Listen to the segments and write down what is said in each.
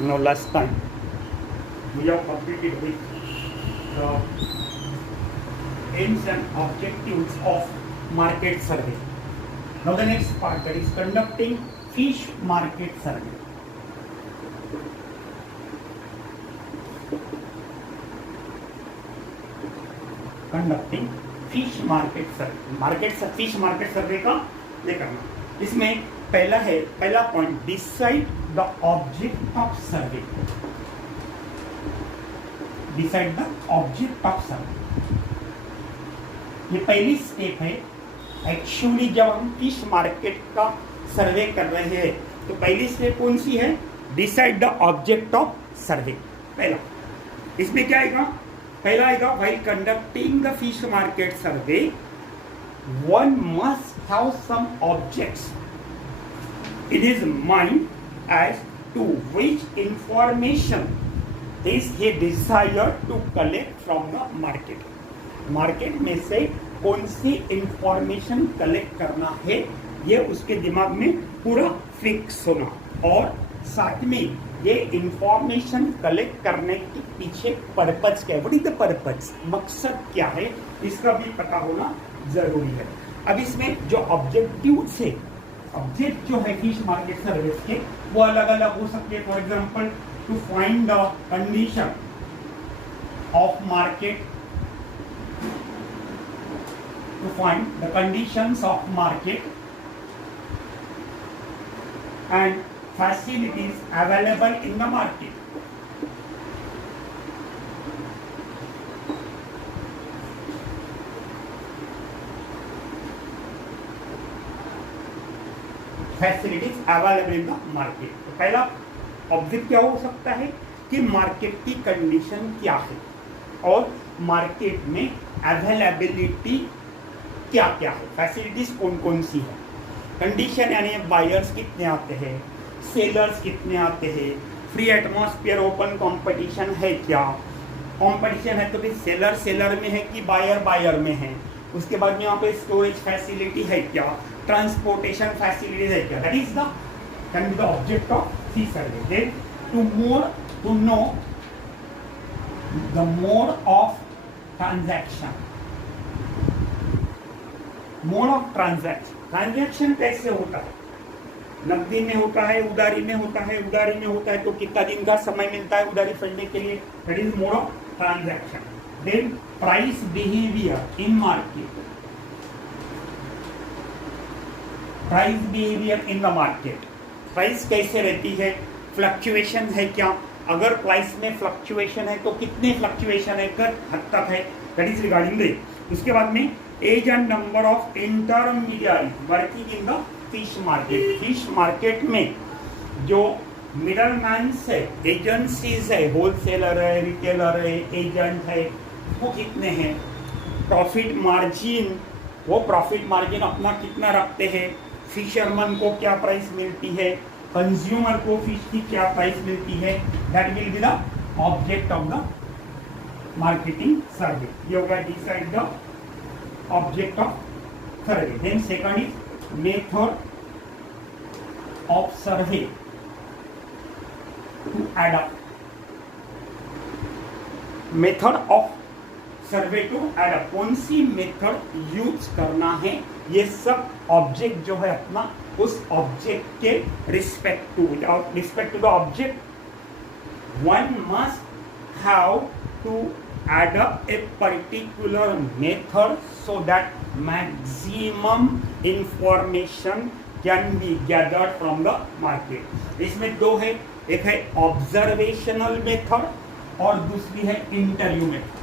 last time we have completed with the aims and objectives of market survey. Now the next part, that is conducting fish market survey. Conducting fish market survey, fish market सर्वे का ये करना. इसमें पहला point, decide the object of survey. Decide the object of सर्वे, ये पहली step है. Actually जब हम फिश मार्केट का सर्वे कर रहे हैं तो पहली स्टेप कौन सी है? डिसाइड द ऑब्जेक्ट ऑफ सर्वे. पहला इसमें क्या आएगा? पहला आएगा, while conducting the fish market survey, one must have some objects in his mind as to which information is he desire to collect from the market. Market में से कौन सी information collect करना है, ये उसके दिमाग में पूरा फिक्स होना. और साथ में ये इंफॉर्मेशन कलेक्ट करने के पीछे पर्पज क्या है, व्हाट इज द पर्पज, मकसद क्या है, इसका भी पता होना जरूरी है. अब इसमें जो ऑब्जेक्टिव्स है, ऑब्जेक्ट जो है फिश मार्केट सर्विस के, वो अलग अलग हो सकते हैं. For example, to find the condition of market, to find the conditions of market and facilities available in the market. Facilities available in the market. तो पहला ऑब्जेक्ट क्या हो सकता है कि मार्केट की कंडीशन क्या है और मार्केट में अवेलेबिलिटी क्या क्या है, फैसिलिटीज कौन कौन सी है. कंडीशन यानी बायर्स कितने आते हैं, सेलर्स कितने आते हैं, फ्री एटमॉस्फेयर, ओपन कंपटीशन है क्या, कंपटीशन है तो फिर सेलर में है कि बायर में है. उसके बाद में यहाँ पे स्टोरेज फैसिलिटी है क्या, ट्रांसपोर्टेशन फैसिलिटीज है क्या. That is the can be the object of fish survey. Then to know the mode of transaction. Mode of transaction कैसे होता है, नकदी में होता है, उधारी में होता है. उधारी में होता है तो कितना दिन का समय मिलता है उधारी फंडने के लिए, that is mode of transaction. Then price behaviour in market, price behaviour in the market, price कैसे रहती है, फ्लक्चुएशन है क्या, अगर प्राइस में फ्लक्चुएशन है तो कितने फ्लक्चुएशन है, किस हद तक है, दैट इज रिगार्डिंग द. उसके बाद में age and number of intermediary working in the fish market. Fish market में जो मिडल मैन्स है, एजेंसीज है, होलसेलर है, रिटेलर है, एजेंट है, वो कितने हैं. प्रॉफिट मार्जिन, वो प्रॉफिट मार्जिन अपना कितना रखते हैं, फिशरमैन को क्या प्राइस मिलती है, कंज्यूमर को फिश की क्या प्राइस मिलती है. That will be the object of the marketing survey. ये होगा decide the object of survey. Then second is method of survey to add up. Method of survey to add up, कौन सी method use करना है, ये सब object जो है अपना, उस ऑब्जेक्ट के respect to the object one must have to add up a particular method so that maximum information can be gathered from the market. इसमें दो है, एक है ऑब्जर्वेशनल मेथड और दूसरी है इंटरव्यू मेथड.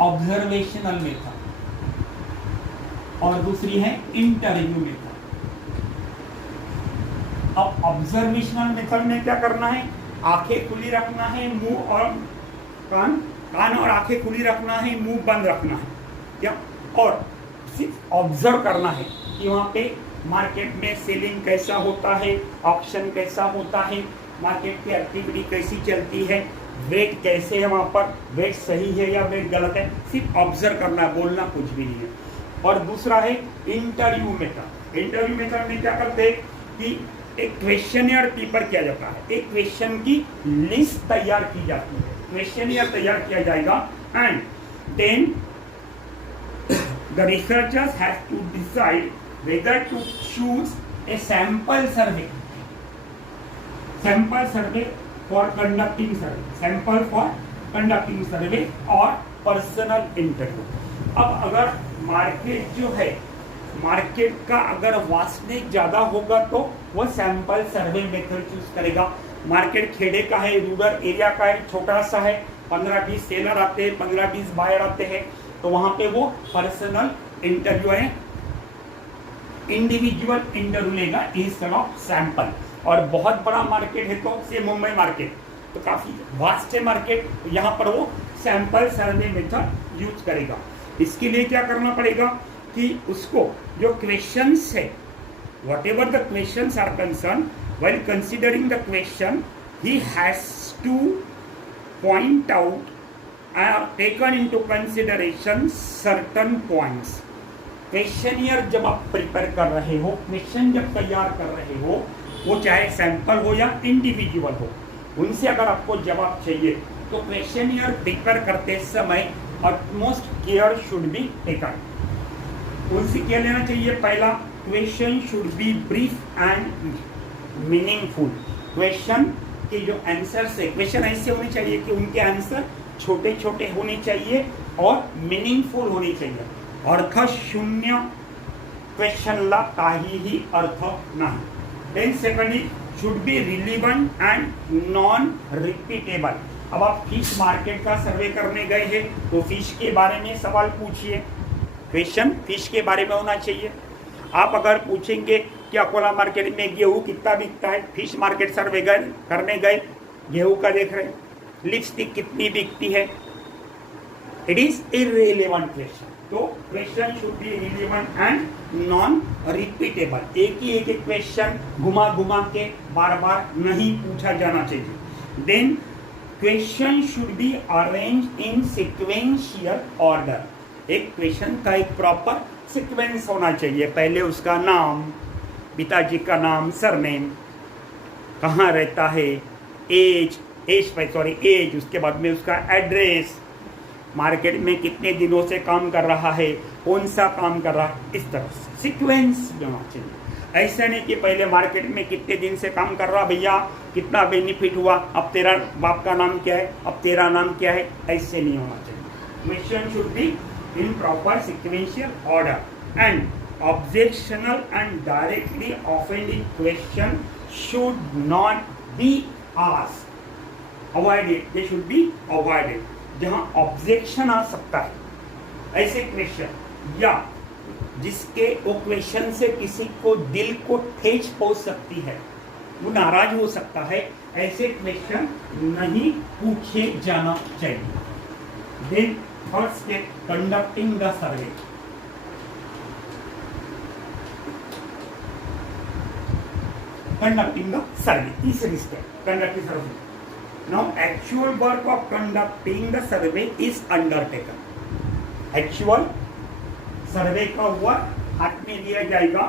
ऑब्जर्वेशनल मेथड और दूसरी है इंटरव्यू मेथड. अब ऑब्जर्वेशनल मेथड में क्या करना है, आंखें खुली रखना है, मुंह और कान और आंखें खुली रखना है, मुंह बंद रखना है क्या, और सिर्फ ऑब्जर्व करना है कि वहाँ पे मार्केट में सेलिंग कैसा होता है, ऑप्शन कैसा होता है, मार्केट की एक्टिविटी कैसी चलती है, वेट कैसे है, वहाँ पर वेट सही है या वेट गलत है, सिर्फ ऑब्जर्व करना है, बोलना कुछ भी नहीं है. और दूसरा है इंटरव्यू मेथड. इंटरव्यू मेथड में क्या करते हैं कि एक क्वेश्चनियर पेपर किया जाता है, एक क्वेश्चन की लिस्ट तैयार की जाती है, क्वेश्चनियर तैयार किया जाएगा and then the researchers have to decide whether to choose a sample survey for conducting survey और पर्सनल इंटरव्यू। अब अगर मार्केट जो है, मार्केट का अगर वास्तविक ज्यादा होगा तो वो सैंपल सर्वे मेथड चूज करेगा। मार्केट खेड़े का है, रूरल एरिया का है, छोटा सा है, 15-20 सेलर आते हैं, 15-20 बायर आते हैं, तो वहां पे वो पर्सनल इंटरव्यू है, इंडिविजुअल इंटरव्यू लेगा इंस्टेड ऑफ सैंपल। और बहुत बड़ा मार्केट है तो से मुंबई मार्केट तो काफी वास्ट है मार्केट, तो यहाँ पर वो सैंपल सर्वे मेथड यूज करेगा। इसके लिए क्या करना पड़ेगा कि उसको जो क्वेश्चंस है, whatever the questions are concerned, while considering the question, he has to point out or taken into consideration certain points. Questionnaire जब आप प्रिपेयर कर रहे हो, क्वेश्चन जब तैयार कर रहे हो, वो चाहे सैंपल हो या इंडिविजुअल हो, उनसे अगर आपको जवाब चाहिए तो क्वेश्चनियर प्रिपेयर करते समय utmost care should be taken. उनसे क्या लेना चाहिए? पहला, question should B brief and meaningful. Question के जो आंसर्स है, क्वेश्चन ऐसे होने चाहिए कि उनके आंसर छोटे छोटे होने चाहिए और मीनिंगफुल होने चाहिए। अर्थ शून्य क्वेश्चन ला काही अर्थ नाही। Then secondly should be relevant and non repeatable. अब आप फिश मार्केट का सर्वे करने गए हैं तो फिश के बारे में सवाल पूछिए, क्वेश्चन फिश के बारे में होना चाहिए। आप अगर पूछेंगे कि अकोला मार्केट में गेहूं कितना बिकता है, फिश मार्केट सर्वे करने गए, गेहूं का देख रहे, लिपस्टिक कितनी बिकती है, इट इज इररिलेवेंट क्वेश्चन। तो question should B relevant and non repeatable. एक ही एक क्वेश्चन घुमा घुमा के बार बार नहीं पूछा जाना चाहिए। Then question should be arrange in sequential order. एक क्वेश्चन का एक प्रॉपर सीक्वेंस होना चाहिए। पहले उसका नाम, पिताजी का नाम, सरनेम, कहाँ रहता है, एज, उसके बाद में उसका एड्रेस, मार्केट में कितने दिनों से काम कर रहा है, कौन सा काम कर रहा है, इस तरह से सीक्वेंस होना चाहिए। ऐसा नहीं कि पहले मार्केट में कितने दिन से काम कर रहा भैया, कितना बेनिफिट हुआ, अब तेरा बाप का नाम क्या है, अब तेरा नाम क्या है, ऐसे नहीं होना चाहिए। Question should B in proper sequential order and objectional and directly offending question should not be asked. Avoided, they should be avoided. जहाँ ऑब्जेक्शन आ सकता है ऐसे क्वेश्चन, या जिसके वो क्वेश्चन से किसी को दिल को ठेस पहुंच सकती है, वो नाराज हो सकता है, ऐसे क्वेश्चन नहीं पूछे जाना चाहिए। Then third step, conducting the survey. Conducting the survey, तीसरी step, conducting survey. Now actual work of conducting the survey is undertaken. Actual survey का वर्क हाथ में लिया जाएगा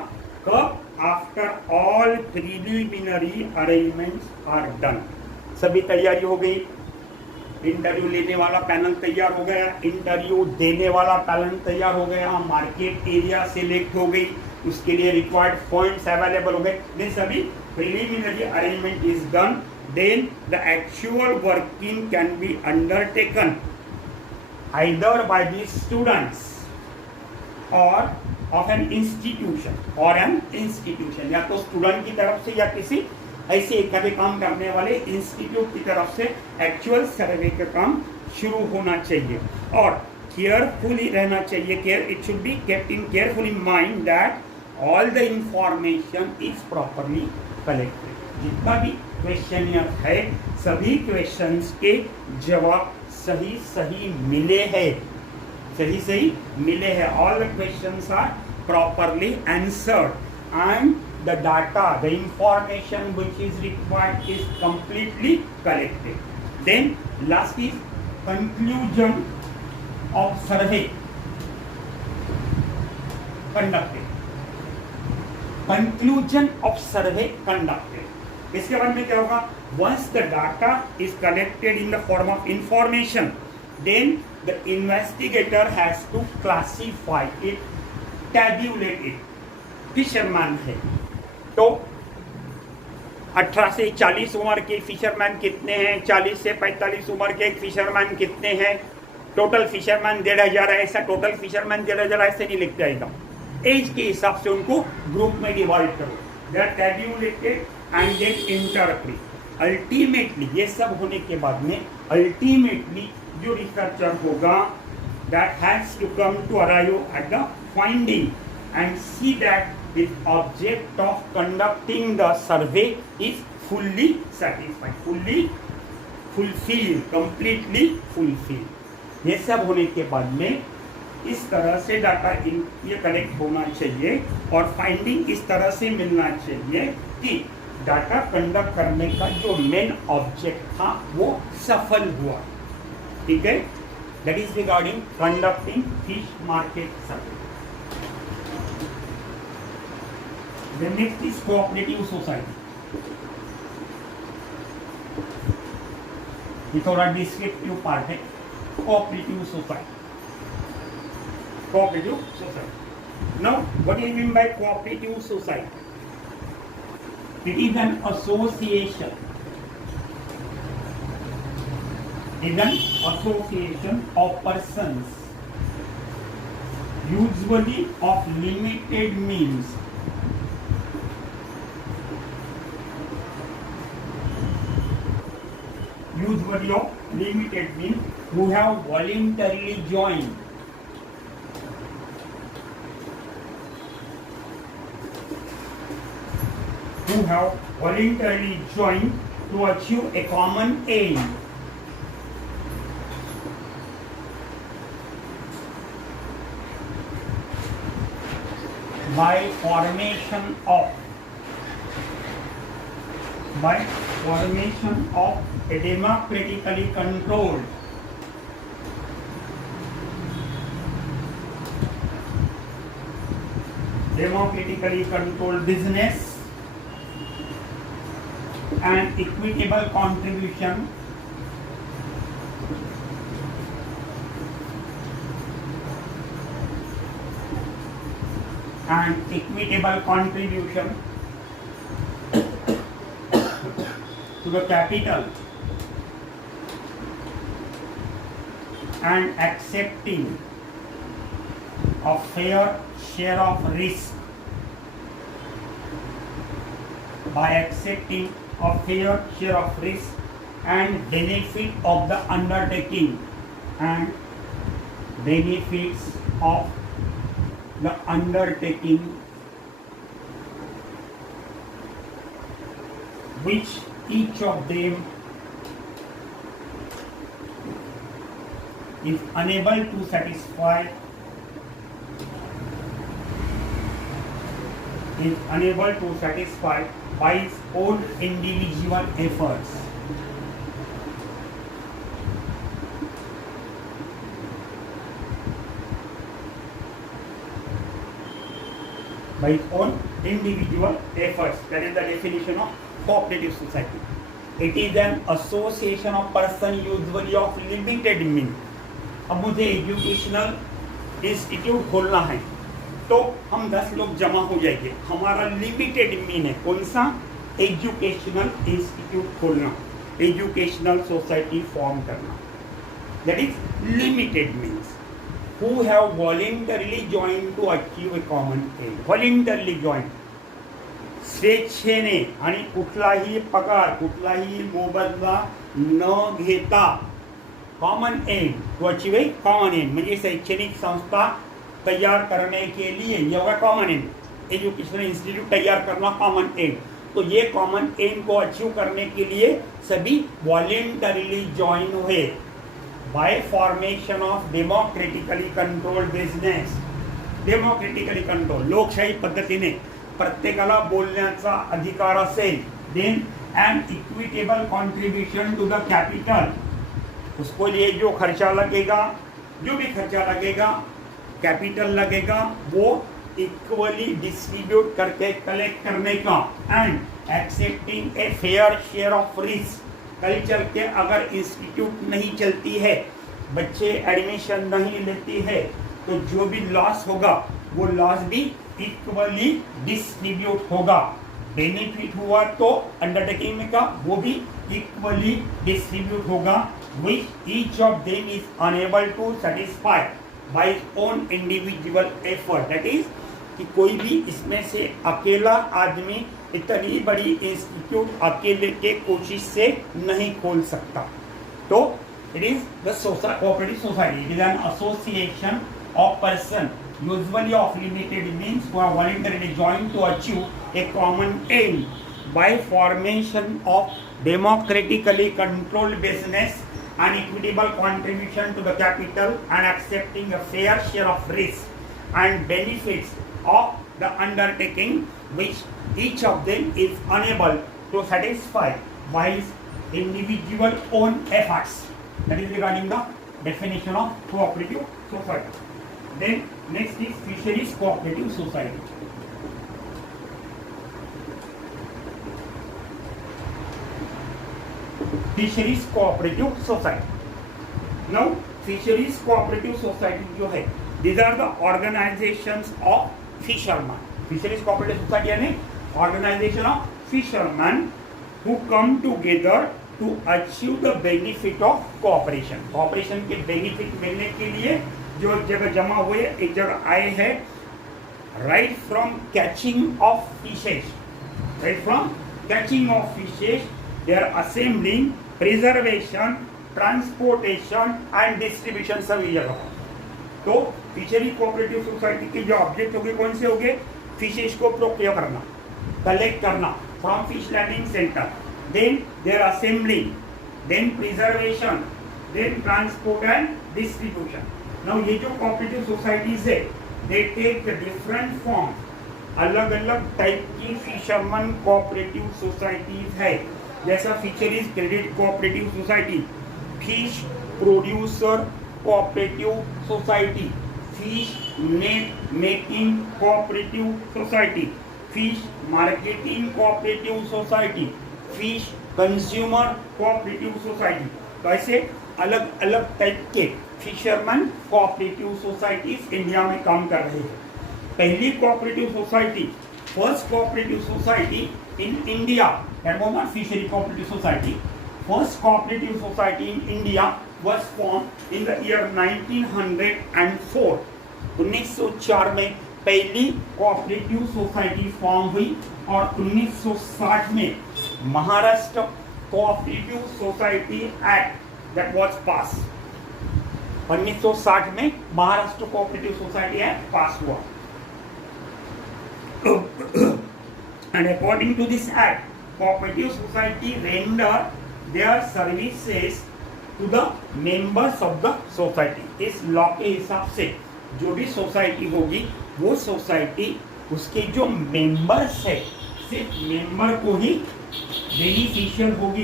कब? After all preliminary arrangements are done. सभी तैयारी हो गई, इंटरव्यू लेने वाला पैनल तैयार हो गया, इंटरव्यू देने वाला पैनल तैयार हो गया, मार्केट एरिया सिलेक्ट हो गई, उसके लिए रिक्वायर्ड पॉइंट्स अवेलेबल हो गए, देन सभी preliminary arrangement is done, then the actual working can be undertaken either by the students or of an institution, या तो स्टूडेंट की तरफ से या किसी ऐसे एक काम करने वाले इंस्टीट्यूट की तरफ से एक्चुअल सर्वे का काम शुरू होना चाहिए। और केयरफुली रहना चाहिए, it should be kept in careful in mind that all the information is properly collected. जितना भी क्वेश्चनियर है, सभी क्वेश्चंस के जवाब सही सही मिले हैं, all the questions are properly answered and the data, the information which is required is completely collected. Then last is conclusion of survey conducted. Conclusion of survey conducted. इसके बाद में क्या होगा, once the data is collected in the form of information, then the investigator has to classify it, tabulate it. Fisherman है तो 18 से 40 उम्र के फिशरमैन कितने हैं, 40 से 45 उम्र के फिशरमैन कितने हैं, टोटल फिशरमैन 1,500 है, ऐसा टोटल फिशरमैन 1,500 ऐसे नहीं लिख जाएगा, एज के हिसाब से उनको ग्रुप में डिवाइड करो, they are tabulated and then interpret. Ultimately ये सब होने के बाद में अल्टीमेटली जो रिसर्चर होगा that has to come to arrive at the finding and see that the object of conducting the survey is fully satisfied, fully fulfilled, completely fulfilled। ये सब होने के बाद में इस तरह से डाटा ये कलेक्ट होना चाहिए और फाइंडिंग इस तरह से मिलना चाहिए कि डाटा कंडक्ट करने का जो मेन ऑब्जेक्ट था वो सफल हुआ। ठीक है, that is regarding conducting fish market survey. The next is cooperative society। ये थोड़ा डिस्क्रिप्टिव पार्ट है। Cooperative society, cooperative society. Now, what do you mean by cooperative society? It is an association. It is an association of persons, usually of limited means, usually of limited means, who have voluntarily joined to achieve a common aim, by formation of a democratically controlled business and equitable contribution to the capital and accepting a fair share of risk, by accepting a fair share of risk and benefit of the undertaking and benefits of the undertaking, which each of them is unable to satisfy by its own individual efforts. By its own individual efforts. That is the definition of cooperative society. It is an association of person usually of limited means. अब मुझे educational institute खोलना है तो हम 10 लोग जमा हो जाएंगे, हमारा लिमिटेड मीन है कौन सा, एजुकेशनल इंस्टीट्यूट खोलना, एजुकेशनल सोसाइटी फॉर्म करना, that is limited means. who have voluntarily joined to achieve a common aim. Voluntarily joined, स्वेच्छेने आणि कुठलाही पगार कुठलाही मोबदला न घेता common aim to achieve a common aim, म्हणजे शैक्षणिक संस्था तैयार करने के लिए ये होगा कॉमन एम, एजुकेशनल इंस्टीट्यूट तैयार करना कॉमन एम। तो ये कॉमन एम को अचीव करने के लिए सभी वॉलेंटरीली ज्वाइन हुए by formation of democratically controlled business. Democratically control, लोकशाही पद्धतीने प्रत्येकाला बोलण्याचा अधिकार असेल। Then and equitable contribution to the capital, उसको लिए जो खर्चा लगेगा, जो भी खर्चा लगेगा, कैपिटल लगेगा, वो इक्वली डिस्ट्रीब्यूट करके कलेक्ट करने का and accepting a fair share of risk. कल चल के अगर इंस्टीट्यूट नहीं चलती है, बच्चे एडमिशन नहीं लेती है, तो जो भी लॉस होगा वो लॉस भी इक्वली डिस्ट्रीब्यूट होगा। बेनिफिट हुआ तो अंडरटेकिंग में का वो भी इक्वली डिस्ट्रीब्यूट होगा, which each of them is unable to satisfy by his own individual effort। that is कि कोई भी इसमें से अकेला आदमी इतनी बड़ी इंस्टीट्यूट अकेले के कोशिश से नहीं खोल सकता। तो it is the cooperative society, it is an association of person usually of limited means who are voluntarily joined to achieve a common aim by formation of democratically controlled business and equitable contribution to the capital and accepting a fair share of risk and benefits of the undertaking which each of them is unable to satisfy by his individual own efforts। That is regarding the definition of cooperative society। Then next is fisheries cooperative society। Fisheries cooperative society। Now fisheries cooperative society जो है, these are the organizations of fishermen। Fisheries cooperative society यानी organization of fishermen who come together to achieve the benefit of cooperation। cooperation के benefit मिलने के लिए जो जगह जमा हुए एक जगह आए हैं, right from catching of fishes, right from catching of fishes they are assembling, preservation, transportation and distribution सभी जगह। तो फिशरी कोऑपरेटिव सोसाइटी के जो ऑब्जेक्ट होंगे कौन से होंगे? फिशेस को प्रोक्योर करना, कलेक्ट करना from fish landing centre, then they are assembling, then preservation, then transport and distribution. Now ये जो कोऑपरेटिव सोसाइटीज है, दे टेक डिफरेंट फॉर्म, अलग अलग टाइप की फिशरमैन कोऑपरेटिव सोसाइटीज है, जैसा fisheries credit cooperative society, fish producer cooperative society, fish net making cooperative society, fish marketing cooperative society, fish consumer cooperative society. तो ऐसे अलग अलग टाइप के फिशरमैन कोऑपरेटिव सोसाइटीज इंडिया में काम कर रहे हैं। पहली cooperative society, first cooperative society in India, that was not fishery cooperative society, first cooperative society in India was formed in the year 1904। 1904 में पहली कोऑपरेटिव सोसाइटी फॉर्म हुई और 1960 में Maharashtra cooperative society act that was pass. 1960 में Maharashtra cooperative society act pass हुआ। And according to this act, cooperative society render their services to the members of the society। इस law के हिसाब से जो भी सोसाइटी होगी वो सोसाइटी उसके जो मेंबर्स है सिर्फ मेंबर को ही बेनिफिशियल होगी,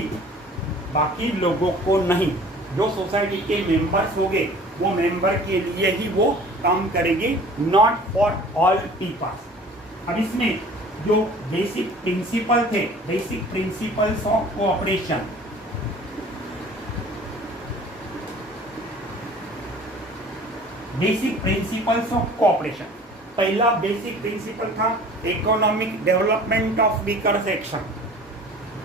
बाकी लोगों को नहीं। जो सोसाइटी के मेंबर्स होंगे वो मेंबर के लिए ही वो काम करेंगे, नॉट फॉर ऑल पीपल्स। अब इसमें जो बेसिक प्रिंसिपल थे, basic principles of cooperation, basic principles of cooperation, पहला बेसिक प्रिंसिपल था economic development of weaker section.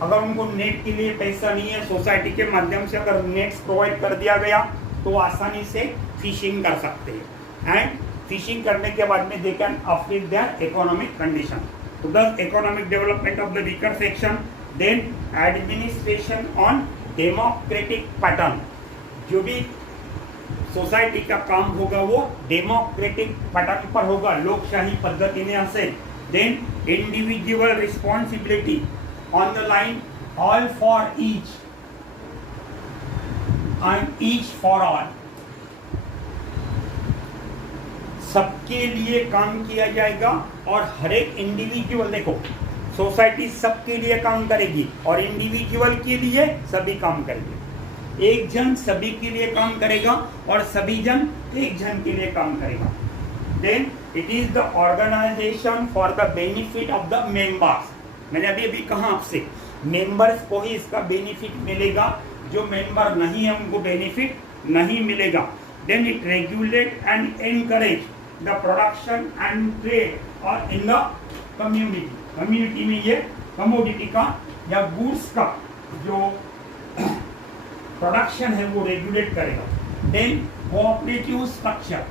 अगर उनको नेट के लिए पैसा नहीं है, सोसाइटी के माध्यम से अगर नेट्स प्रोवाइड कर दिया गया तो आसानी से फिशिंग कर सकते हैं, एंड फिशिंग करने के बाद में they can affect their economic condition. तो the economic development of the weaker section, then administration on democratic pattern, जो भी सोसाइटी का काम होगा वो डेमोक्रेटिक पैटर्न पर होगा, लोकशाही पद्धति में से। Then individual responsibility on the line all for each and each for all, सबके लिए काम किया जाएगा और हर एक इंडिविजुअल, देखो सोसाइटी सबके लिए काम करेगी और इंडिविजुअल के लिए सभी काम करेंगे। एक जन सभी के लिए काम करेगा और सभी जन एक जन के लिए काम करेगा। Then it is the organisation for the benefit of the members. मैंने अभी अभी कहा आपसे मेंबर्स को ही इसका बेनिफिट मिलेगा, जो मेंबर नहीं है उनको बेनिफिट नहीं मिलेगा। Then it regulate and encourage the production and trade और इन द कम्युनिटी। कम्युनिटी में ये कमोडिटी का या गुड्स का जो प्रोडक्शन है वो रेगुलेट करेगा। Then cooperative structure,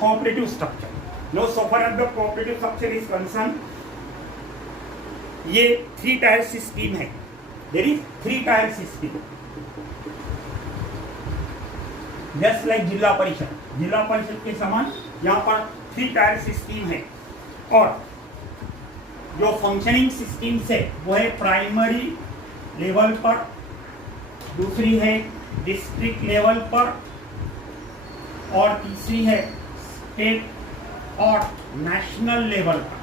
cooperative structure. Now, so far as the cooperative structure is concerned, ये 3 tier system है. There is 3 tier system. Just like जिला परिषद, जिला परिषद के समान यहाँ पर 3 tier system है। और जो फंक्शनिंग सिस्टम्स है वो है प्राइमरी लेवल पर, दूसरी है डिस्ट्रिक्ट लेवल पर, और तीसरी है स्टेट और नेशनल लेवल पर।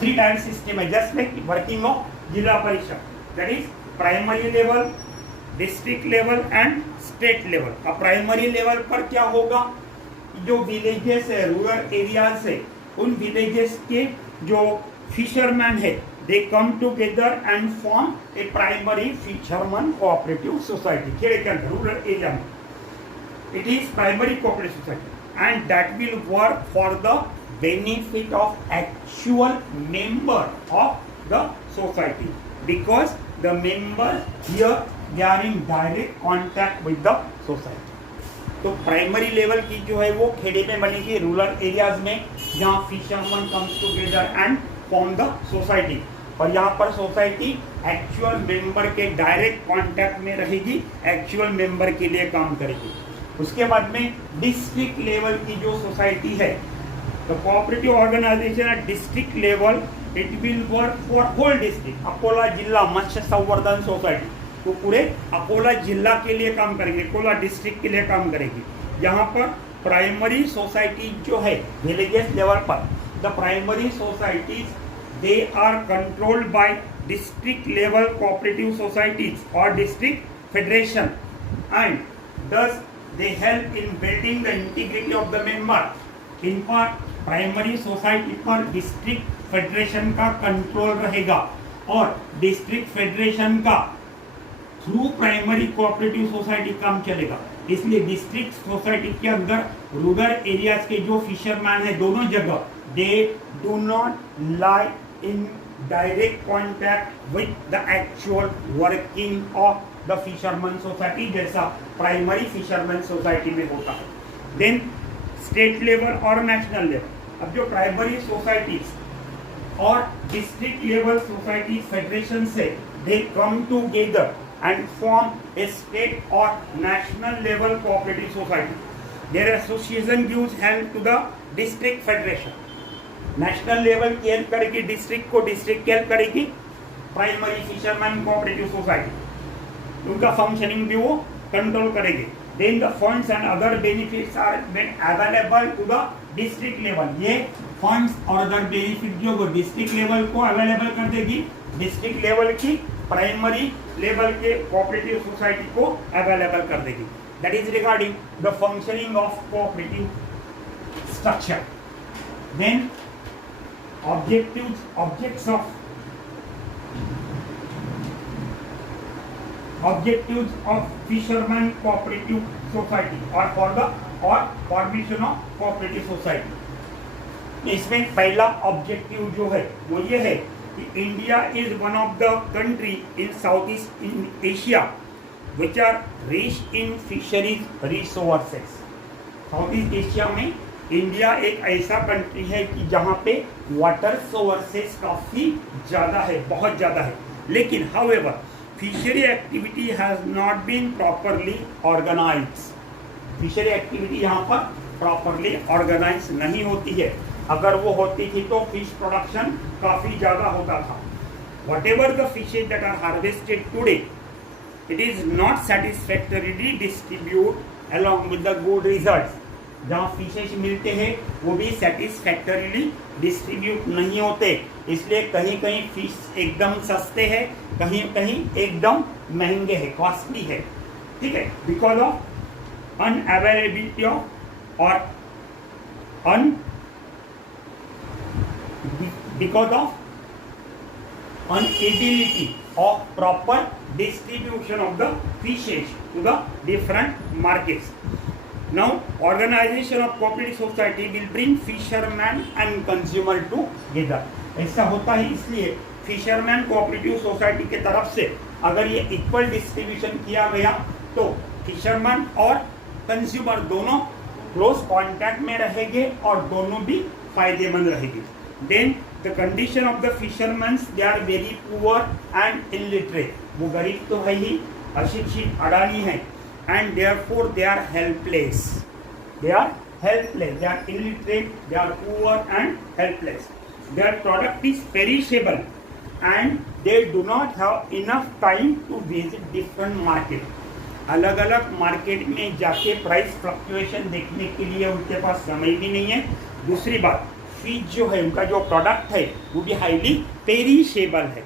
3 टायर सिस्टम है, जस्ट लाइक वर्किंग ऑफ जिला परिषद, that is primary level, district level and state level. अब प्राइमरी लेवल पर क्या होगा, जो विलेजेस है, रूरल एरियाज है, उन विलेजेस के जो फिशरमैन है, they come together and form a primary fisherman cooperative society. खेड़े के अंदर रूरल एरिया में it is primary cooperative society and that will work for the benefit of actual member of the society because the members here they are in direct contact with the society. तो primary level की जो है वो खेड़े में बनेगी, rural areas में, जहाँ fisherman comes together and form the society. और यहाँ पर सोसाइटी एक्चुअल मेंबर के डायरेक्ट कांटेक्ट में रहेगी, एक्चुअल मेंबर के लिए काम करेगी। उसके बाद में डिस्ट्रिक्ट लेवल की जो सोसाइटी है, तो cooperative organisation at district level it will work for whole district. Akola जिला मत्स्य संवर्धन सोसाइटी वो पूरे अकोला जिला के लिए काम करेंगे, अकोला डिस्ट्रिक्ट के लिए काम करेगी। यहाँ पर प्राइमरी सोसाइटी जो है विलेजेस लेवल पर, the primary societies they are controlled by district level cooperative societies or district federation and thus they help in building the integrity of the member. इन पर प्राइमरी सोसाइटी पर district federation का control रहेगा और district federation का through primary cooperative society काम चलेगा। इसलिए district society के अंदर रूरल एरियाज के जो फिशरमैन है दोनों जगह they do not lie in direct contact with the actual working of the fisherman society जैसा प्राइमरी फिशरमैन सोसाइटी में होता है। देन स्टेट लेवल और नेशनल लेवल, अब जो प्राइमरी सोसाइटीज और डिस्ट्रिक्ट लेवल सोसाइटी फेडरेशन से they come together and form a state और national level cooperative society. Their association gives help to the district federation. National level की help करेगी district को, district की help करेगी primary fisherman cooperative society, उनका functioning भी वो कंट्रोल करेगी। Then the funds and other benefits are made available to the district level. ये फंड्स और अदर बेनिफिट जो वो डिस्ट्रिक्ट लेवल को अवेलेबल कर देगी, डिस्ट्रिक्ट लेवल की प्राइमरी लेवल के कोऑपरेटिव सोसाइटी को अवेलेबल कर देगी। That is regarding the functioning of cooperative structure. Then objectives of fisherman cooperative society or for the or formation of cooperative society। इसमें पहला ऑब्जेक्टिव जो है वो ये है कि India is one of the country in south east in Asia which are rich in fisheries resources. South east Asia में India एक ऐसा कंट्री है कि जहाँ पे वाटर सोर्सेस काफ़ी ज़्यादा है, बहुत ज़्यादा है, लेकिन however fishery activity has not been properly organised. Fishery activity यहाँ पर प्रॉपरली ऑर्गेनाइज नहीं होती है। अगर वो होती थी तो फिश प्रोडक्शन काफ़ी ज़्यादा होता था। Whatever the fishes that are harvested today it is not satisfactorily distribute along with the good results जहाँ फिशेज मिलते हैं वो भी सेटिस्फैक्टरीली डिस्ट्रीब्यूट नहीं होते, इसलिए कहीं कहीं फिश एकदम सस्ते हैं, कहीं कहीं एकदम महंगे हैं, कॉस्टली है, ठीक है, बिकॉज ऑफ अनअवेलेबिलिटी ऑफ और because of inability of proper distribution of the fishes to the different markets. Now, organization of cooperative society will bring fishermen and consumer together. ऐसा होता है इसलिए फिशरमैन कोऑपरेटिव सोसाइटी के तरफ से अगर ये इक्वल डिस्ट्रीब्यूशन किया गया तो फिशरमैन और कंज्यूमर दोनों क्लोज कांटेक्ट में रहेंगे और दोनों भी फायदेमंद रहेंगे. Then the condition of the fishermen, they are very poor and illiterate. वो गरीब तो है ही, अशिक्षित अडानी है, and therefore they are helpless. They are helpless. They are illiterate. They are poor and helpless. Their product is perishable, and they do not have enough time to visit different market. अलग अलग market में जाके price fluctuation देखने के लिए उनके पास समय भी नहीं है. दूसरी बात, फिश जो है उनका जो प्रोडक्ट है वो भी हाईली पेरिशेबल है,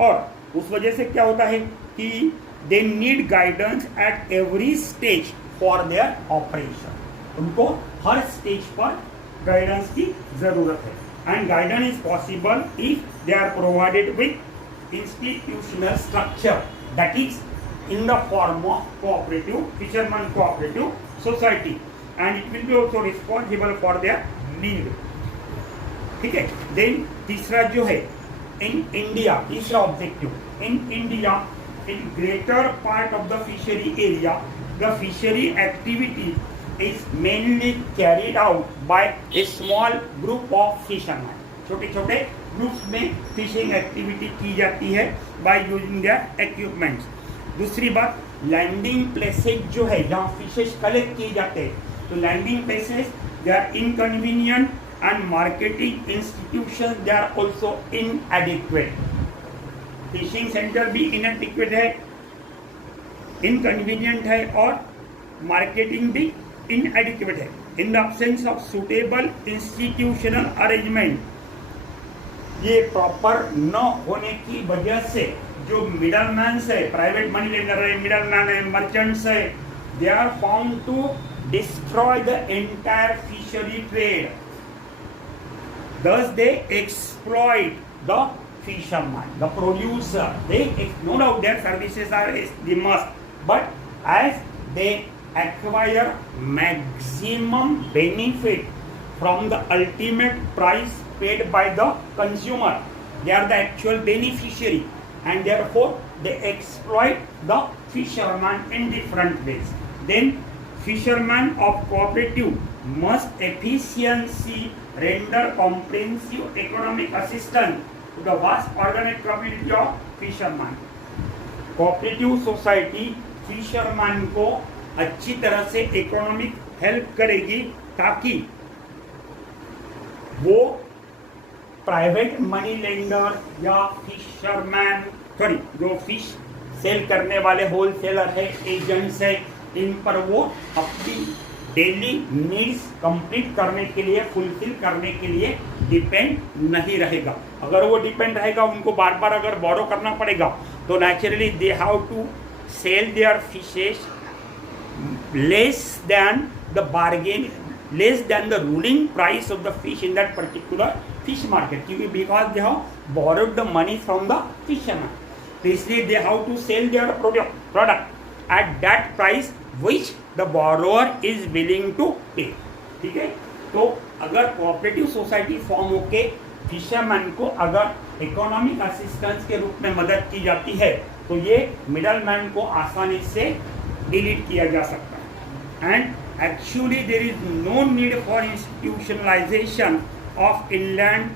और उस वजह से क्या होता है कि they need guidance at every stage for their operation. उनको हर स्टेज पर गाइडेंस की जरूरत है, and guidance is possible if they are provided with institutional structure that is in the form of cooperative fisherman cooperative society, and it will be also responsible for their need. ठीक है. Then तीसरा जो है in India, तीसरा objective in India, in greater part of the fishery area the fishery activity is mainly carried out by A small group of fisherman. छोटे छोटे groups में fishing activity की जाती है बाय यूजिंग देयर इक्विपमेंट्स. दूसरी बात, landing places जो है जहाँ फिशेज कलेक्ट किए जाते हैं, तो landing places they are inconvenient and marketing institution they are also inadequate. Fishing centre भी इनएडिक्वेट है, इनकन्वीनियंट है और मार्केटिंग भी इनएडिक्वेट है. In the absence of suitable institutional arrangement, ये प्रॉपर न होने की वजह से जो मिडल मैन है, प्राइवेट मनी लेंडर है, मिडल मैन है, मर्चेंट्स है, they are found to destroy the entire fishery trade. Thus they exploit the fisherman, the producer. They, no doubt their services are the must, but as they acquire maximum benefit from the ultimate price paid by the consumer, they are the actual beneficiary, and therefore they exploit the fisherman in different ways. Then fishermen of cooperative must efficiently render comprehensive economic assistance to the vast organic community of fishermen. Cooperative society fisherman को अच्छी तरह से economic help करेगी ताकि वो private money lender या fisherman जो fish cell करने वाले होलसेलर है, एजेंट्स है, इन पर वो अपनी डेली नीड्स कंप्लीट करने के लिए, फुलफिल करने के लिए डिपेंड नहीं रहेगा. अगर वो डिपेंड रहेगा, उनको बार बार अगर बोरो करना पड़ेगा, तो naturally they have to sell their fishes less than the bargain, less than the ruling price of the fish in that particular fish market, क्योंकि because they have borrowed the money from the fisherman. तो इसलिए they have to sell their product at that price which the borrower is willing to pay. ठीक है. तो अगर cooperative society form होके fisherman को अगर इकोनॉमिक असिस्टेंस के रूप में मदद की जाती है, तो ये मिडल मैन को आसानी से डिलीट किया जा सकता है. And actually there is no need for institutionalisation of inland,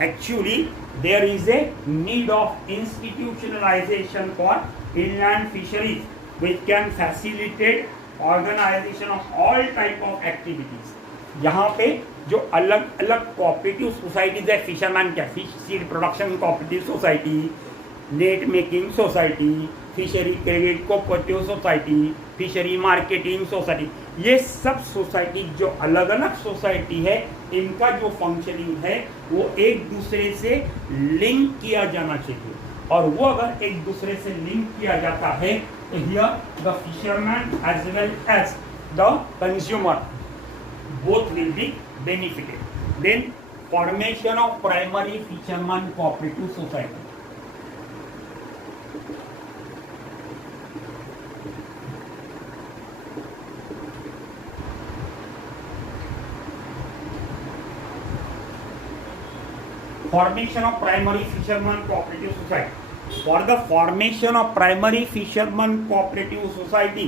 actually there is a need of institutionalization for inland fisheries which can facilitate organization of all type of activities. यहाँ पे जो अलग अलग कोऑपरेटिव सोसाइटीज है fisherman क्या, fish seed production cooperative society, net making society, fishery credit cooperative society, fishery marketing society, ये सब society जो अलग अलग सोसाइटी है, इनका जो फंक्शनिंग है वो एक दूसरे से लिंक किया जाना चाहिए, और वो अगर एक दूसरे से लिंक किया जाता है तो here the fisherman as well as the consumer both will be benefited. Then formation of primary fisherman cooperative society. Formation of primary fisherman cooperative society. For the formation of primary fisherman cooperative society,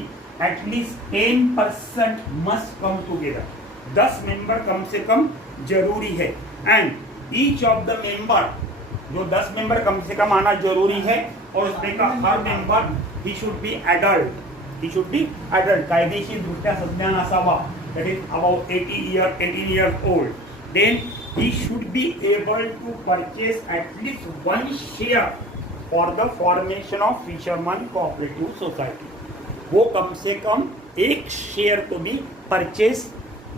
at least 10% must come together. 10 member कम से कम जरूरी है. And each of the member, जो 10 member कम से कम आना जरूरी है, और उसमें का हर member he should be adult. He should be adult. कायदेशीर दृष्ट्या सज्ञान असावा. That is about 18 years old. Then he should be able to purchase at least one share for the formation of fisherman cooperative society. वो कम से कम एक share को भी purchase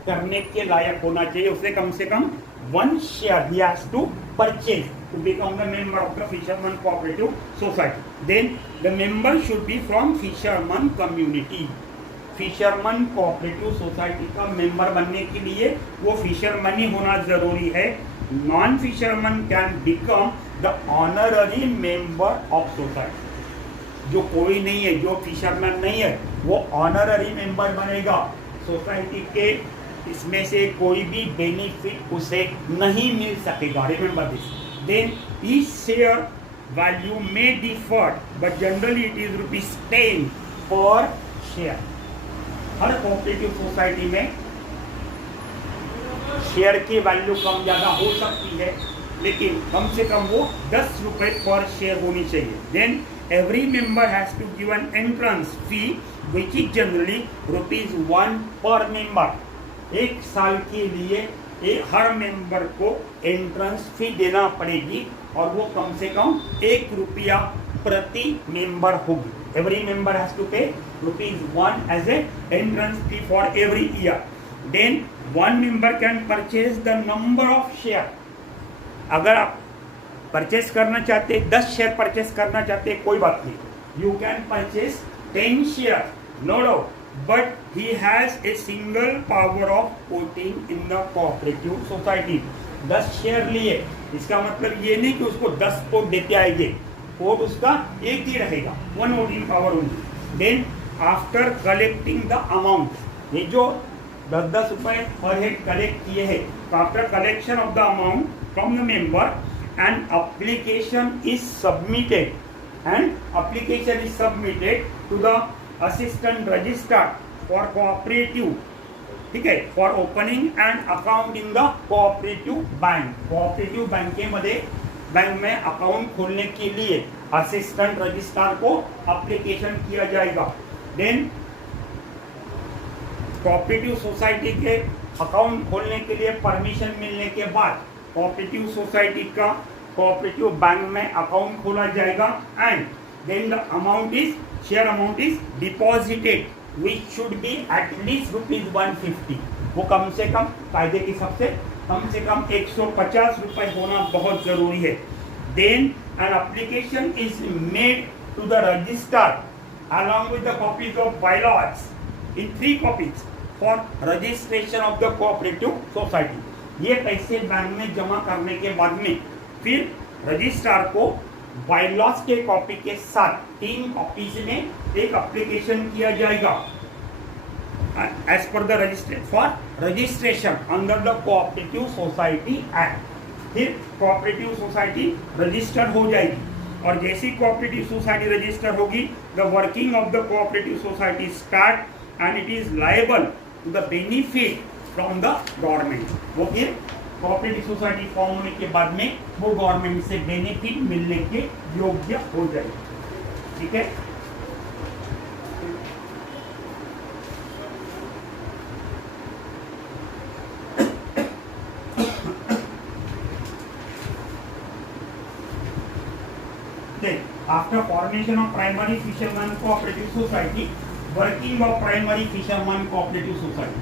करने के लायक होना चाहिए. उसे कम से कम one share he has to purchase to become the member of the fisherman cooperative society. Then the member should be from fisherman community. Fisherman cooperative society का मेंबर बनने के लिए वो फिशरमैन ही होना जरूरी है. Non fisherman can become the honorary member of society. जो कोई नहीं है, जो फिशरमैन नहीं है, वो ऑनररी मेंबर बनेगा सोसाइटी के. इसमें से कोई भी बेनिफिट उसे नहीं मिल सकेगा. Remember this. Then each share value may differ but generally it is ₹10 per share. हर कोऑपरेटिव सोसाइटी में शेयर की वैल्यू कम ज़्यादा हो सकती है, लेकिन कम से कम वो ₹10 पर शेयर होनी चाहिए. Then every member has to give an entrance fee which is generally ₹1 per member. एक साल के लिए हर मेंबर को एंट्रेंस फी देना पड़ेगी, और वो कम से कम ₹1 प्रति मेंबर होगी. Every member has to pay ₹1 as a entrance fee for every year. Then one member can purchase the number of share. अगर आप परचेस करना चाहते, 10 शेयर परचेस करना चाहते, कोई बात नहीं. You can purchase 10 share, no doubt. But he has a single power of voting in the cooperative society. 10 share लिए, इसका मतलब ये नहीं कि उसको 10 वोट देते आएंगे. वोट उसका एक ही रहेगा, 1 voting power only. Then after collecting the amount, ये जो 10-10 रुपए पर हेड कलेक्ट किए हैं, after collection of the amount from the member and application is submitted to the assistant registrar for cooperative. ठीक है, for opening and account in the cooperative bank. Cooperative bank में account खोलने के लिए assistant registrar को application किया जाएगा. Then cooperative society के अकाउंट खोलने के लिए परमिशन मिलने के बाद कोऑपरेटिव सोसाइटी का कोऑपरेटिव बैंक में अकाउंट खोला जाएगा. And then the share amount is deposited which should be at least ₹150. वो कम से कम कायदे के हिसाब से कम 150 होना बहुत जरूरी है. Then an application is made to the registrar along with the copies of bylaws in 3 copies for registration of the cooperative society. ये पैसे बैंक में जमा करने के बाद में फिर रजिस्ट्रार को बायलॉज के कॉपी के साथ 3 कॉपीज में एक एप्लीकेशन किया जाएगा as per the registration under the cooperative society act. फिर कोऑपरेटिव सोसाइटी रजिस्टर्ड हो जाएगी, और जैसी कोऑपरेटिव सोसाइटी रजिस्टर होगी, the working of the cooperative society start and it is liable to the benefit from the government. वो फिर cooperative society form होने के बाद में वो गवर्नमेंट से बेनिफिट मिलने के योग्य हो जाएगी. ठीक है. After formation of primary fisherman cooperative society, working of primary fisherman cooperative society.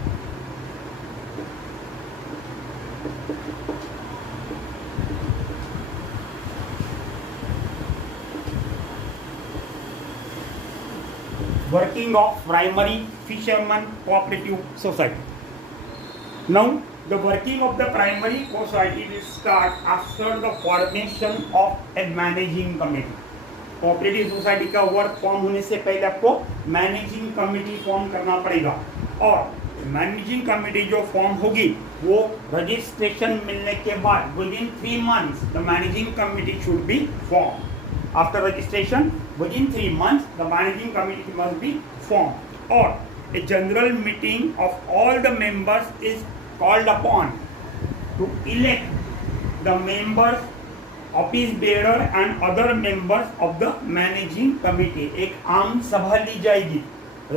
Working of primary fisherman cooperative society. Now, the working of the primary society will start after the formation of a managing committee. Cooperative society का work form होने से पहले आपको managing committee form करना पड़ेगा, और managing committee जो form होगी वो रजिस्ट्रेशन मिलने के बाद with in 3 months the managing committee should be form. After registration, within 3 months, the managing committee must be formed, or a general meeting of all the members is called upon to elect the members, office bearer and other members of the managing committee। एक आम सभा ली जाएगी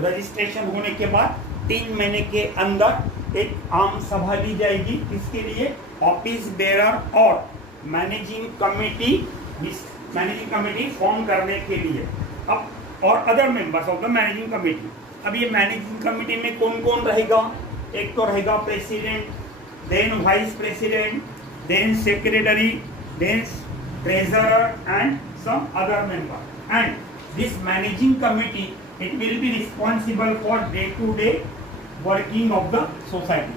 registration होने के बाद 3 महीने के अंदर एक आम सभा ली जाएगी, इसके लिए ऑफिस बेरर और मैनेजिंग कमेटी फॉर्म करने के लिए। अब और other members of the managing committee. अब ये मैनेजिंग कमेटी में कौन कौन रहेगा? एक तो रहेगा president, then vice president, then secretary, then treasurer and some other member. And this managing committee it will be responsible for day to day working of the society.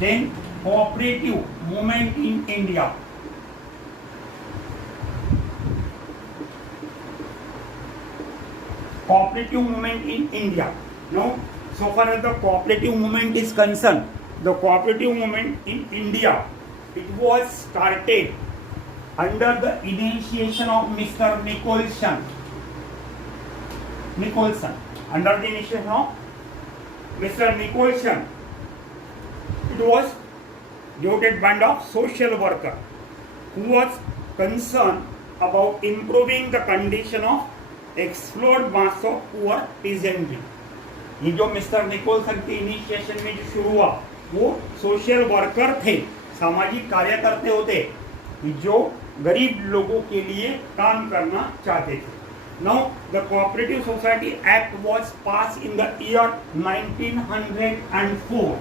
Then cooperative movement in India. Cooperative movement in India. Now, so far as the cooperative movement is concerned, the cooperative movement in India, it was started under the initiation of Mr. Nicholson. Under the initiation of Mr. Nicholson, it was devoted band of social worker who was concerned about improving the condition of explored mass of poor peasantry. ये जो mister Nicolson के initiation में जो शुरू हुआ वो social worker थे, सामाजिक कार्यकर्ता होते जो गरीब लोगों के लिए काम करना चाहते थे। Now the cooperative society act was pass in the year 1904।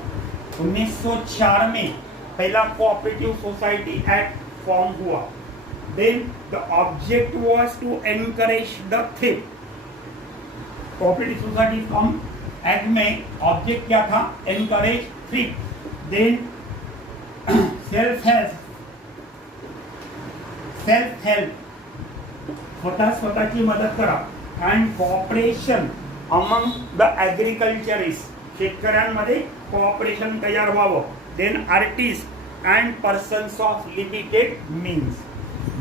1904 में पहला कोऑपरेटिव सोसाइटी एक्ट फॉर्म हुआ। Then the object was to encourage the thrift. Cooperative society form act में object क्या था? Encourage thrift. Then self help स्वतःची मदत करा and cooperation among the agriculturists. शेतकऱ्यांमध्ये cooperation तयार व्हावं. Then artists and persons of limited means.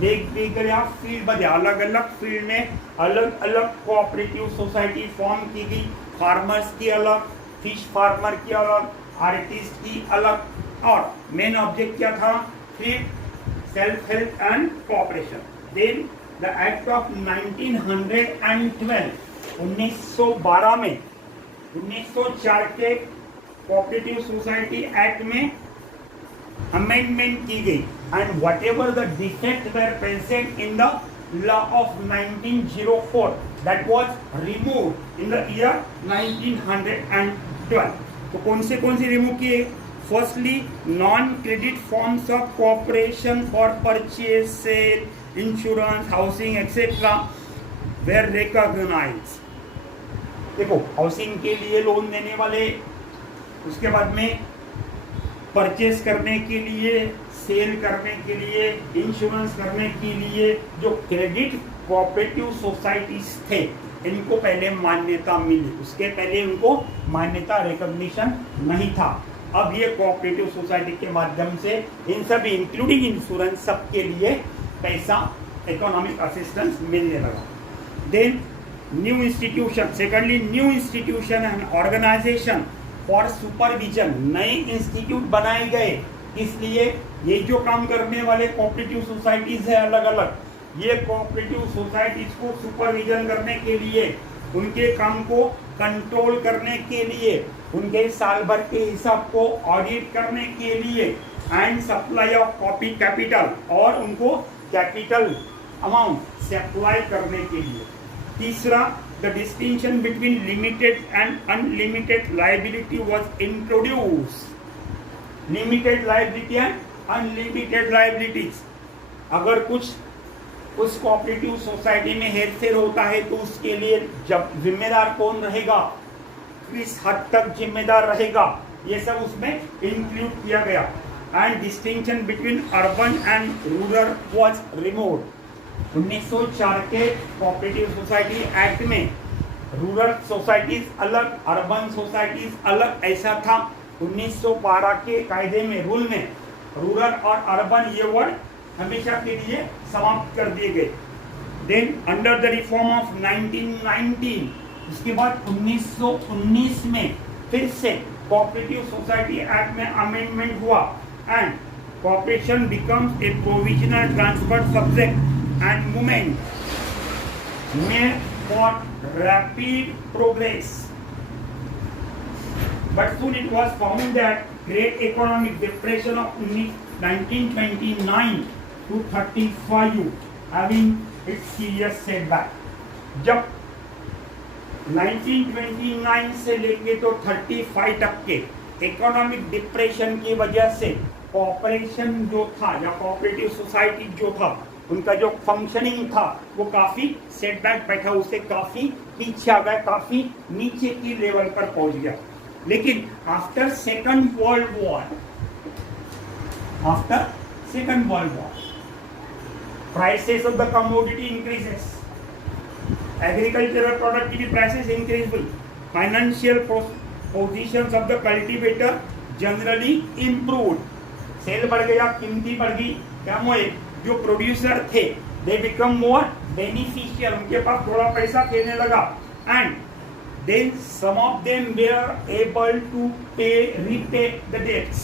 वेगवेगळ्या फील्डमध्ये अलग अलग फील्ड में अलग अलग कोऑपरेटिव सोसाइटी फॉर्म की गई। फार्मर्स की अलग, फिश फार्मर की अलग, आर्टिस्ट की अलग, और मेन ऑब्जेक्ट क्या था? Thrift, self help and cooperation. Then the act of 1912, 1912 में 1904 के कोऑपरेटिव सोसाइटी एक्ट में अमेंडमेंट की गई, and whatever the defects were present in the law of 1904 that was removed in the year 1912। तो कौन से रिमूव किए? Firstly non credit forms of cooperation for purchase, sale, insurance, housing etcetera were recognised. देखो housing के लिए loan देने वाले, उसके बाद में परचेज करने के लिए, सेल करने के लिए, इंश्योरेंस करने के लिए जो क्रेडिट कोऑपरेटिव सोसाइटीज थे इनको पहले मान्यता मिली। उसके पहले उनको मान्यता रिकॉग्निशन नहीं था। अब ये कोऑपरेटिव सोसाइटी के माध्यम से इन सभी इंक्लूडिंग इंश्योरेंस सब के लिए पैसा, इकोनॉमिक असिस्टेंस मिलने लगा। Then new institution, secondly new institution and organisation for supervision. नए इंस्टीट्यूट बनाए गए, इसलिए ये जो काम करने वाले कोऑपरेटिव सोसाइटीज है अलग अलग, ये कोऑपरेटिव सोसाइटीज को सुपरविजन करने के लिए, उनके काम को कंट्रोल करने के लिए, उनके साल भर के हिसाब को ऑडिट करने के लिए, and supply of copy capital, और उनको कैपिटल अमाउंट सप्लाई करने के लिए। तीसरा the distinction between limited and unlimited liability was introduced. Limited liability and unlimited liabilities. अगर कुछ उस कोऑपरेटिव सोसाइटी में हेरफेर होता है तो उसके लिए जब जिम्मेदार कौन रहेगा, किस हद तक जिम्मेदार रहेगा, ये सब उसमें इंक्लूड किया गया. And distinction between urban and rural was removed. 1904 के कोऑपरेटिव सोसाइटी एक्ट में रूरल सोसाइटीज अलग, अर्बन सोसाइटीज अलग ऐसा था. 1912 के कायदे में, रूल में रूरल और अर्बन ये वर्ड हमेशा के लिए समाप्त कर दिए गए. Then under the reform of 1919, उसके बाद 1919 में फिर से कोऑपरेटिव सोसाइटी एक्ट में अमेंडमेंट हुआ and corporation becomes a provisional transfer subject and movement made for rapid progress. But soon it was found that great economic depression of 1929 to 35 having its serious setback. जब 1929 से लेके तो 35 तक के economic depression की वजह से कॉर्पोरेशन जो था या कोऑपरेटिव सोसाइटी जो था उनका जो फंक्शनिंग था वो काफी सेटबैक बैठा, उससे काफी पीछे आ गया, काफी नीचे की लेवल पर पहुंच गया. लेकिन after second world war prices of the commodity increases, agricultural product की भी प्राइसेस इंक्रीज हुई, financial positions of the cultivator generally improved, sale बढ़ गया, कीमती बढ़ गई, त्यामुळे जो प्रोड्यूसर थे दे बिकम मोर बेनिफिशियल, उनके पास थोड़ा पैसा देने लगा. And then some of them were able to pay repay the debts.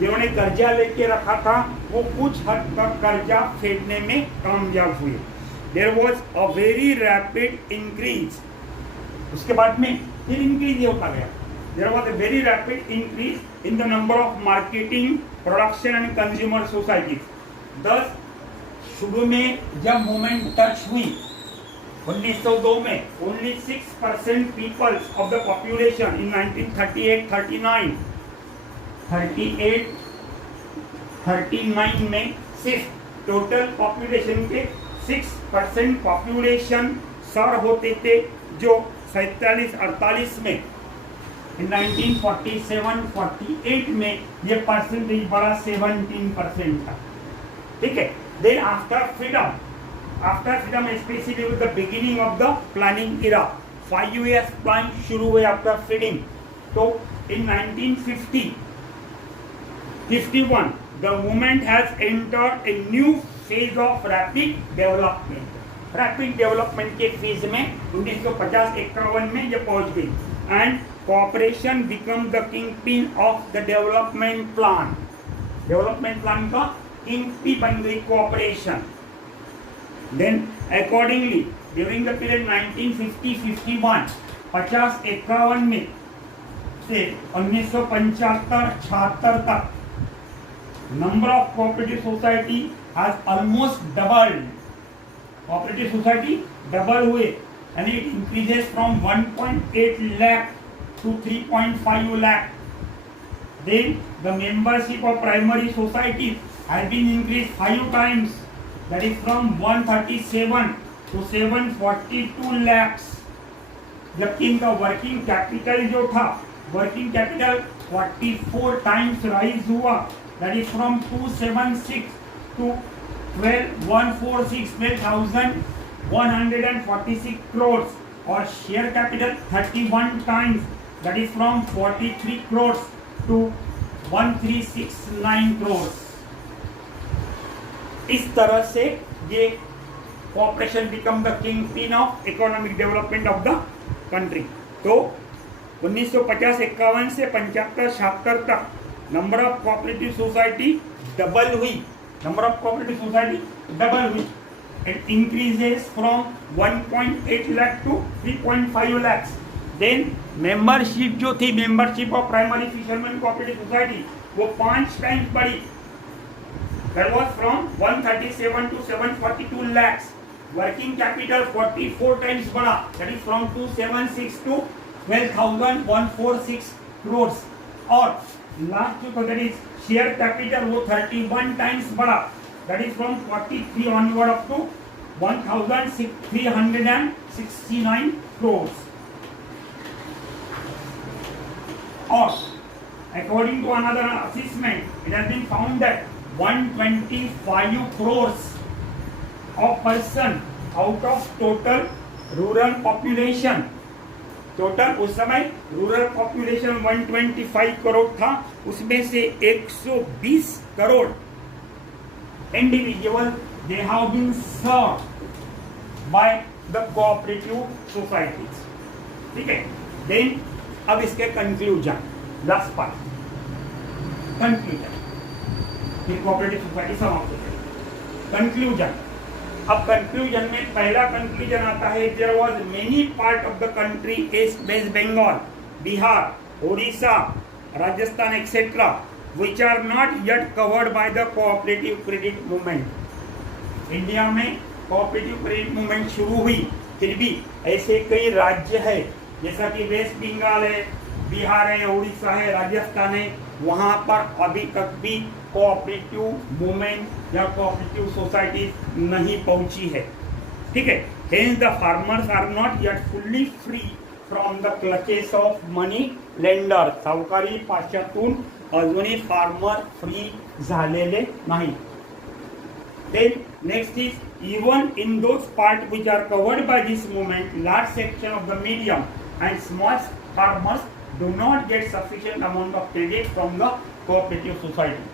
जिन्होंने कर्जा लेके रखा था वो कुछ हद तक कर्जा फेडने में कामयाब हुए. There was a very rapid increase. उसके बाद में फिर इंक्रीज होता गया. There was a very rapid increase in the number of marketing, production and consumer societies. 10 शुरू में जब मूवमेंट टच हुई 1902 में, only 6% peoples of the population in 1938, 39 में सिर्फ टोटल पॉपुलेशन के 6% पॉपुलेशन सर होते थे, जो 47-48 में, 1947-48 में ये परसेंटेज बड़ा 17% था. ठीक है. Then after freedom specially with the beginning of the planning era, 5 years plan शुरू हुए आफ्टर फ्रीडम. तो in 1951 the movement has entered a new phase of rapid development. Rapid development के फेज में 1950-51 में ये पहुंच गई. And corporation become the king pin of the development plan. Development plan का किंग पी बन गई corporation. Then accordingly during the period 1950-51, 50-51 में से 1975-76 तक number of cooperative society has almost doubled. Cooperative society double हुए and it increases from 1.8 lakh to 3.5 lakh. Then the membership of primary societies has been increased 5 times, that is from 137 to 742 lakhs. जबकि इनका working capital जो था, working capital 44 times rise हुआ, that is from 276 to 12,146 crores. और share capital 31 times, that is from 43 crores to 1369 crores. इस तरह से ये corporation become the king pin of economic development of the country. तो 1950-51 से 75-76 तक number of cooperative society double हुई. Number of cooperative society double हुई. It increases from 1.8 lakh to 3.5 lakhs. Then membership जो थी, membership of primary fishermen cooperative society, वो 5 times बढ़ी. That was from 137 to 742 lakhs. Working capital 44 times बढ़ा, that is from 276 to 12,146 crore. और last जो that is share capital वो 31 times बढ़ा, that is from 43 onward up to 1,369 crore. और according to another assessment, it has been found that 125 crores of person out of total rural population, total उस समय rural population 125 crore था, उसमें से 120 crore individual they have been served by the cooperative societies। ठीक है, then अब इसके कंक्लूजन, लास्ट पार्ट कंक्लूजन, फिर कोऑपरेटिव सोसाइटी समाप्त हो जाएगी। कंक्लूजन, अब कंक्लूजन में पहला कंक्लूजन आता है, there was many part of the country east west Bengal, Bihar, Odisha, Rajasthan etcetera which are not yet covered by the cooperative credit movement. India में कोऑपरेटिव क्रेडिट मूवमेंट शुरू हुई, फिर भी ऐसे कई राज्य है जैसा कि वेस्ट बंगाल है, बिहार है, उड़ीसा है, राजस्थान है, वहाँ पर अभी तक भी कोऑपरेटिव मूवमेंट या कोऑपरेटिव सोसाइटी नहीं पहुंची है। ठीक है, hence the farmers are not yet fully free from the clutches of money lender. सावकारी पाशातून अजूनही फार्मर फ्री झालेले नाही। Then next is, even in those parts which are covered by this movement, large section of the medium and small farmers do not get sufficient amount of credit from the cooperative society।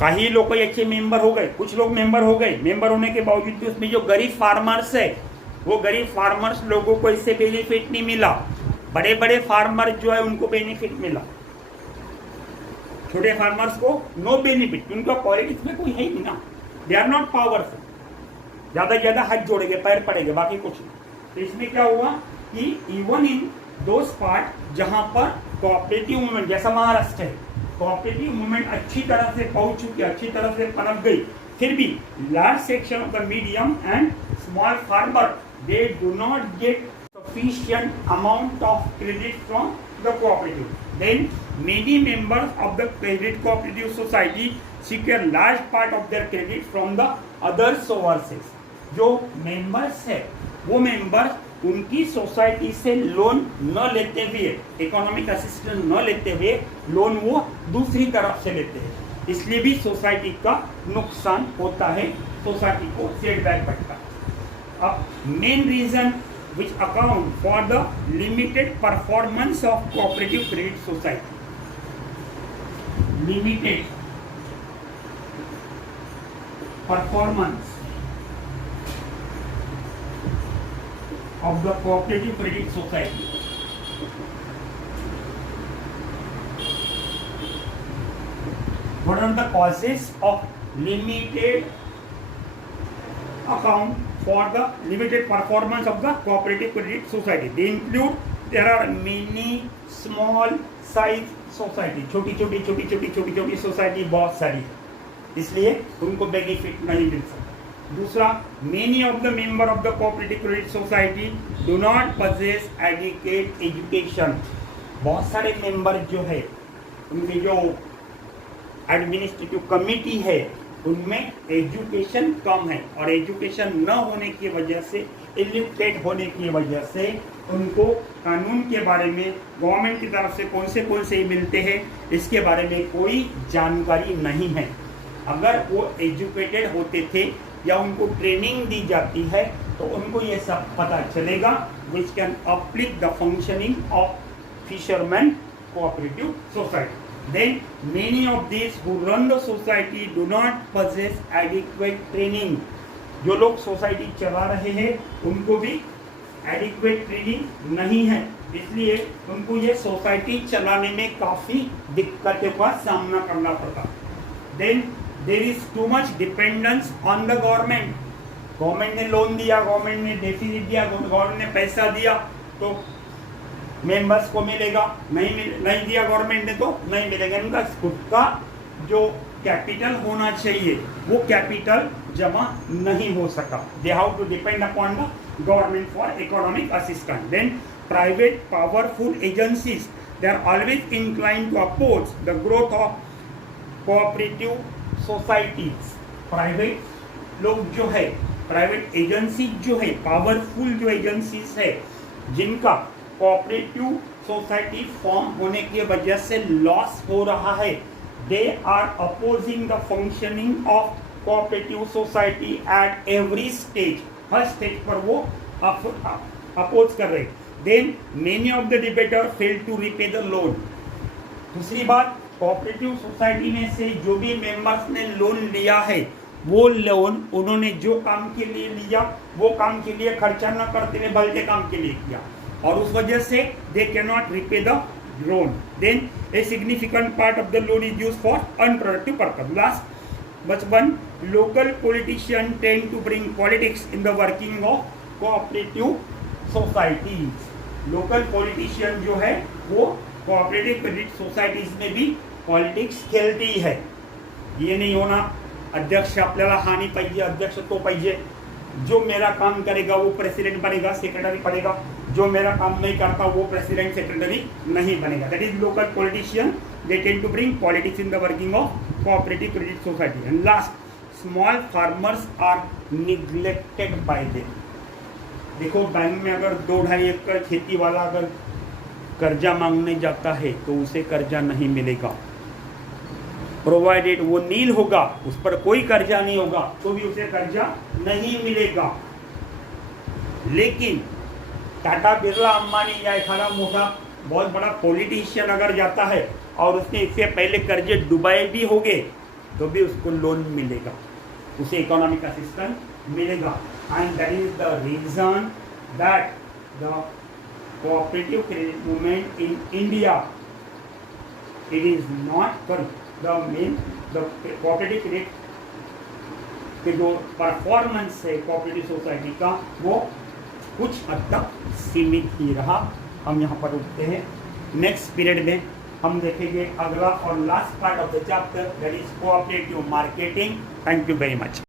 काही लोग याचे member हो गए, कुछ लोग member हो गए, member होने के बावजूद भी उसमें जो गरीब फार्मर्स है, वो गरीब फार्मर्स लोगों को इससे बेनिफिट नहीं मिला। बड़े बड़े फार्मर जो है उनको बेनिफिट मिला, छोटे फार्मर्स को नो बेनिफिट, उनका पॉलिटिक्स में कोई है ही ना, दे आर नॉट पावरफुल। ज्यादा ज्यादा हाथ जोड़ेंगे, पैर पड़ेंगे, बाकी कुछ नहीं। तो इसमें क्या हुआ कि इवन इन दोस पार्ट जहां पर कोऑपरेटिव मूवमेंट, जैसा महाराष्ट्र है, कोऑपरेटिव मूवमेंट अच्छी तरह से पहुंच चुकी, अच्छी तरह से पनप गई, फिर भी large section of the medium and small farmer they do not gate sufficient amount of credit from the cooperative. Then many members of the credit cooperative society seek a large part of their credit from the other sources। जो members है वो members उनकी society से loan न लेते हुए, economic assistance न लेते हुए लोन वो दूसरी तरफ से लेते हैं, इसलिए भी सोसाइटी का नुकसान होता है, सोसाइटी को सेटबैक पड़ता है। अब main reason which account for the limited performance of cooperative credit society, limited performance of the cooperative credit society। What are the causes of limited account for the limited performance of the cooperative credit society? They include, there are many small size society, छोटी छोटी society बहुत सारी, इसलिए उनको benefit नहीं मिल सकता। दूसरा, many of the member of the cooperative credit society do not possess adequate education। बहुत सारे मेंबर जो है, उनकी जो एडमिनिस्ट्रेटिव कमिटी है उनमें एजुकेशन कम है, और एजुकेशन न होने की वजह से, इलिटरेट होने की वजह से उनको कानून के बारे में गवर्नमेंट की तरफ से कौन से मिलते हैं इसके बारे में कोई जानकारी नहीं है। अगर वो एजुकेटेड होते थे या उनको ट्रेनिंग दी जाती है तो उनको ये सब पता चलेगा, which can uplift the functioning of fisherman cooperative society. Then many of these who run the society do not possess adequate training। जो लोग सोसाइटी चला रहे हैं उनको भी एडिक्वेट ट्रेनिंग नहीं है, इसलिए उनको ये सोसाइटी चलाने में काफ़ी दिक्कतों का सामना करना पड़ता। Then there is too much dependence on the government। Government ने लोन दिया, गवर्नमेंट ने डेफिसिट दिया, गवर्नमेंट ने पैसा दिया तो मेंबर्स को मिलेगा, नहीं दिया गवर्नमेंट ने तो नहीं मिलेगा। इनका खुद का जो कैपिटल होना चाहिए, वो कैपिटल जमा नहीं हो सका. They have to depend upon the government for economic assistance. Then private powerful agencies, they are always inclined to oppose the growth of cooperative societies. Private लोग जो है, प्राइवेट एजेंसी जो है, पावरफुल जो एजेंसीज है, जिनका कोऑपरेटिव सोसाइटी फॉर्म होने की वजह से लॉस हो रहा है, they are opposing the functioning of cooperative society at every stage. हर स्टेज पर वो अपोज कर रहे. Then many of the debater failed to repay the loan. दूसरी बात, कोऑपरेटिव सोसाइटी में से जो भी मेंबर्स ने लोन लिया है, वो लोन उन्होंने जो काम के लिए लिया वो काम के लिए खर्चा न करते हुए भलते काम के लिए किया, और उस वजह से they can not repay the loan. Then a significant part of the loan is use for unproductive purpose. Last but one, local politician tend to bring politics in the working of cooperative societies. Local politician जो है वो cooperative credit societies में भी politics खेलती है. ये नहीं होना अध्यक्ष आपल्याला हा नाही पाहिजे, अध्यक्ष तो पाहिजे, जो मेरा काम करेगा वो प्रेसिडेंट बनेगा, सेक्रेटरी बनेगा, जो मेरा काम नहीं करता वो प्रेसिडेंट सेक्रेटरी नहीं बनेगा. That is local politician. They tend to bring politics in the working of cooperative credit society. And last, small farmers are neglected by them. देखो, बैंक में अगर 2-2.5 एकड़ खेती वाला अगर कर्जा मांगने जाता है तो उसे कर्जा नहीं मिलेगा, प्रोवाइडेड वो नील होगा, उस पर कोई कर्जा नहीं होगा तो भी उसे कर्जा नहीं मिलेगा. लेकिन टाटा बिरला अंबानी या एखादा मोटा बहुत बड़ा पॉलिटिशियन अगर जाता है और उसने इससे पहले कर्जे डुबाए भी होंगे तो भी उसको लोन मिलेगा, उसे इकोनॉमिक असिस्टेंस मिलेगा. And that is the reason that the cooperative credit movement in India, it is not the cooperative credit के जो परफॉर्मेंस है कोऑपरेटिव सोसाइटी का वो कुछ हद तक सीमित ही रहा. हम यहाँ पर रुकते हैं. नेक्स्ट पीरियड में हम देखेंगे अगला और last part of the chapter, that is cooperative marketing. Thank you very much.